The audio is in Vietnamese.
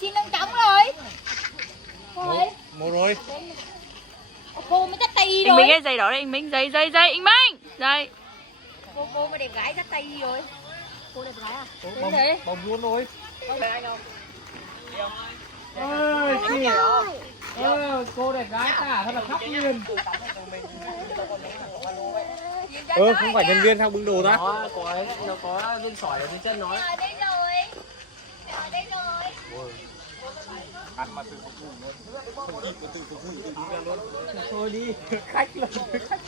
đi xin lông trống rồi. Một rồi. Cô mới dắt tay Anh rồi. Minh ấy, giày đỏ đây anh Minh, giày anh Minh. Giày. Cô mới đẹp gái dắt tay rồi. Cô đẹp gái à? Bồng luôn rồi. Cô đẹp gái cả thật là khóc liền. Không phải nhân viên sao bưng đồ ta? Nó có viên sỏi ở trên chân nó. Ở đây rồi. Ở đây rồi. Ăn mà tự phục vụ luôn. Không kịp tự phục vụ tự đi ra luôn. Thôi đi, khách là khách.